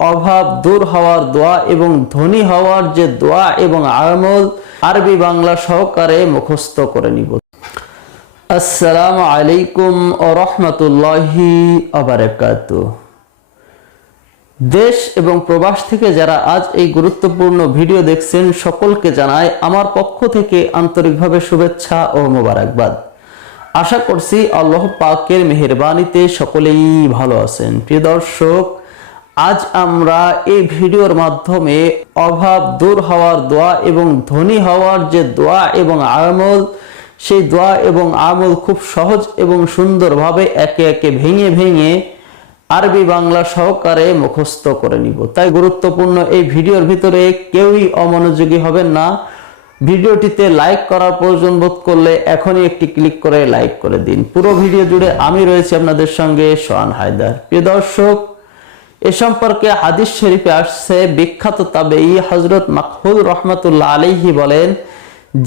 অভাব দূর হওয়ার দোয়া এবং ধনী হওয়ার যে দোয়া এবং আমল, আরবি বাংলা সহকারে মুখস্থ করে নিব। আসসালামু আলাইকুম রহমতুল্লাহি আবরাকাত দেশ এবং প্রবাস থেকে যারা আজ এই গুরুত্বপূর্ণ ভিডিও দেখছেন, সকলকে জানায় আমার পক্ষ থেকে আন্তরিকভাবে শুভেচ্ছা ও মোবারকবাদ। আশা করছি আল্লাহ পাকের মেহরবানিতে সকলেই ভালো আছেন। প্রিয় দর্শক আজ আমরা এই ভিডিওর মাধ্যমে অভাব দূর হওয়ার দোয়া এবং ধনী হওয়ার যে দোয়া এবং আমল, সেই দোয়া এবং আমল খুব সহজ এবং সুন্দরভাবে একে একে ভেঙে ভেঙে আরবি বাংলা সহকারে মুখস্থ করে নিব। তাই গুরুত্বপূর্ণ এই ভিডিওর ভিতরে কেউই অমনোযোগী হবেন না। ভিডিওটিতে লাইক করার প্রয়োজন বোধ করলে এখনই একটি ক্লিক করে লাইক করে দিন। পুরো ভিডিও জুড়ে আমি রয়েছি আপনাদের সঙ্গে সোহান হায়দার। প্রিয় দর্শক এ সম্পর্কে হাদিস শরীফে আসছে, বিখ্যাত তাবেই হজরত মাকহুল রহমতুল্লাহ আলাইহি বলেন,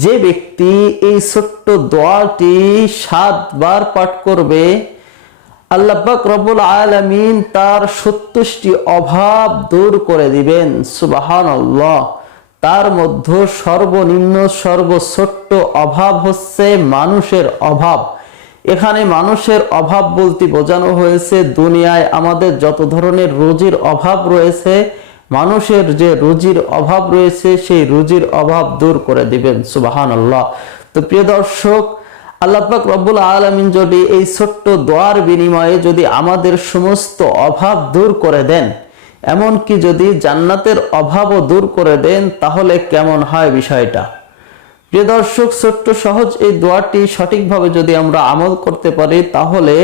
যে ব্যক্তি এই ছোট্ট দোয়াটি সাতবার পাঠ করবে আল্লাপাক রবুল আলমিন তার সত্যষ্টি অভাব দূর করে দিবেন সুবাহান তার মধ্যে সর্বনিম্ন, সর্বছোট্ট অভাব হচ্ছে মানুষের অভাব। এখানে মানুষের অভাব বলতে বোঝানো হয়েছে, দুনিয়ায় আমাদের যত ধরনের রুজির অভাব রয়েছে, মানুষের যে রুজির অভাব রয়েছে, সেই রুজির অভাব দূর করে দিবেন সুবাহান আল্লাহ তো প্রিয় দর্শক আল্লাপাক রব্বুল আলমিন যদি এই ছোট্ট দোয়ার বিনিময়ে যদি আমাদের সমস্ত অভাব দূর করে দেন, এমনকি যদি জান্নাতের অভাবও দূর করে দেন, তাহলে কেমন হয় বিষয়টা? প্রিয় দর্শক, ছোট্ট সহজ এই দোয়াটি সঠিকভাবে যদি আমরা আমল করতে পারি, তাহলে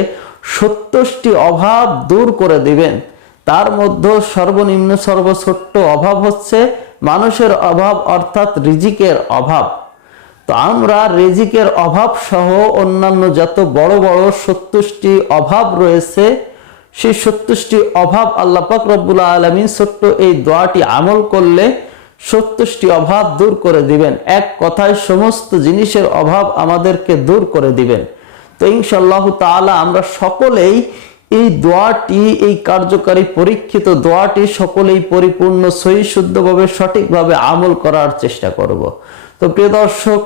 সত্তরটি অভাব দূর করে দিবেন। তার মধ্যে সর্বনিম্ন, সর্বছোট্ট অভাব হচ্ছে মানুষের অভাব, অর্থাৎ রিজিকের অভাব। তো আমরা রেজিকের অভাব সহ অন্যান্য যত বড় বড় সত্তরটি অভাব রয়েছে, সেই সত্তরটি অভাব আল্লাহ পাক রব্বুল আলমী ছোট্ট এই দোয়াটি আমল করলে সত্তরটি অভাব দূর করে দিবেন। এক কথায় সমস্ত জিনিসের অভাব আমাদেরকে দূর করে দিবেন। তো ইনশাল্লাহ তাআলা আমরা সকলেই এই দোয়াটি, এই কার্যকারী পরীক্ষিত দোয়াটি সকলেই পরিপূর্ণ, সহি, শুদ্ধভাবে, সঠিকভাবে আমল করার চেষ্টা করব। তো প্রিয় দর্শক,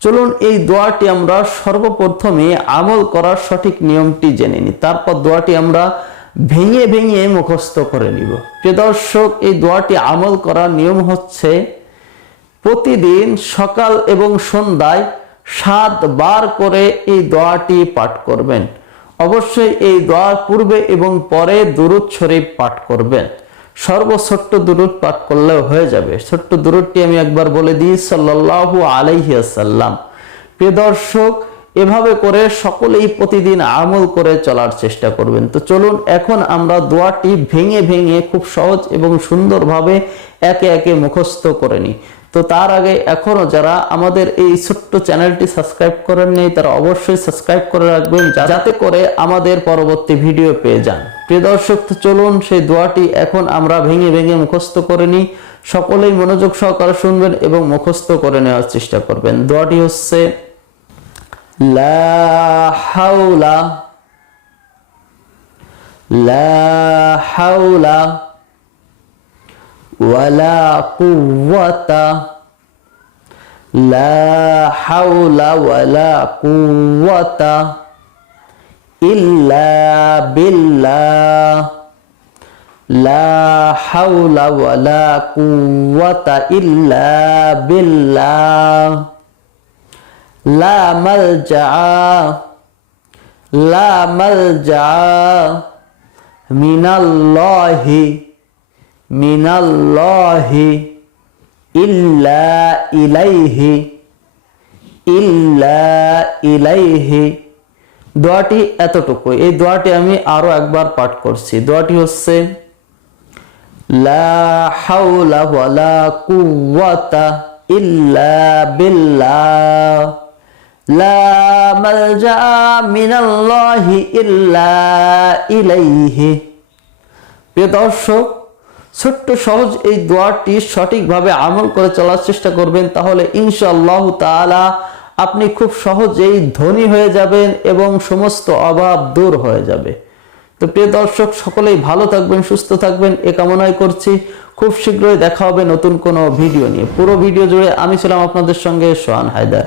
চলুন এই দোয়াটি আমরা সর্বপ্রথমে আমল করার সঠিক নিয়মটি জেনে নিই। তারপর দোয়াটি আমরা ভেঙে ভেঙে মুখস্থ করে নিব। প্রিয় দর্শক, এই দোয়াটি আমল করার নিয়ম হচ্ছে প্রতিদিন সকাল এবং সন্ধ্যায় সাত বার করে এই দোয়াটি পাঠ করবেন। অবশ্যই এই দোয়ার পূর্বে এবং পরে দুরুদ শরীফ পাঠ করবেন। সর্বছোট্ট দুরুদ পাঠ করলেও হয়ে যাবে। ছোট্ট দুরুদটি আমি একবার বলে দিই, সাল্লাল্লাহু আলাইহি আসাল্লাম প্রিয় দর্শক এভাবে করে সকলেই প্রতিদিন আমল করে চলার চেষ্টা করবেন। তো চলুন, এখন আমরা দোয়াটি ভেঙে ভেঙে খুব সহজ এবং সুন্দরভাবে একে একে মুখস্থ করে নিই। তো তার আগে এখনও যারা আমাদের এই ছোট্ট চ্যানেলটি সাবস্ক্রাইব করেন নেই, তারা অবশ্যই সাবস্ক্রাইব করে রাখবেন যাতে করে আমাদের পরবর্তী ভিডিও পেয়ে যান। প্রিয় দর্শক, তো চলুন, সেই দোয়াটি এখন আমরা ভেঙে ভেঙে মুখস্থ করে নিই। সকলেই মনোযোগ সহকারে শুনবেন এবং মুখস্থ করে নেওয়ার চেষ্টা করবেন। দোয়াটি হচ্ছে لا حول لا حول ولا قوة لا حول ولا قوة إلا بالله. لا حول ولا قوة إلا بالله. لا ملجأ لا ملجأ من الله মিনাল্লাহি ইল্লা ইলাইহি ইল্লা ইলাইহি দোয়াটি এতটুকু এই দোয়াটি আমি আরো একবার পাঠ করছি দোয়াটি হচ্ছে লা হাওলা ওয়ালা কুওয়াতা ইল্লা বিল্লাহ লা মালজা মিনাল্লাহি ইল্লা ইলাইহি। প্রিয় দর্শক, ছোট্ট, সহজ এই দোয়াটি সঠিকভাবে আমল করে চলার চেষ্টা করবেন, তাহলে ইনশাআল্লাহ তাআলা আপনি খুব সহজেই ধনী হয়ে যাবেন এবং সমস্ত অভাব দূর হয়ে যাবে। তো প্রিয় দর্শক, সকলেই ভালো থাকবেন, সুস্থ থাকবেন, এ কামনাই করছি। খুব শীঘ্রই দেখা হবে নতুন কোনো ভিডিও নিয়ে। পুরো ভিডিও জুড়ে আমি ছিলাম আপনাদের সঙ্গে সোহান হায়দার।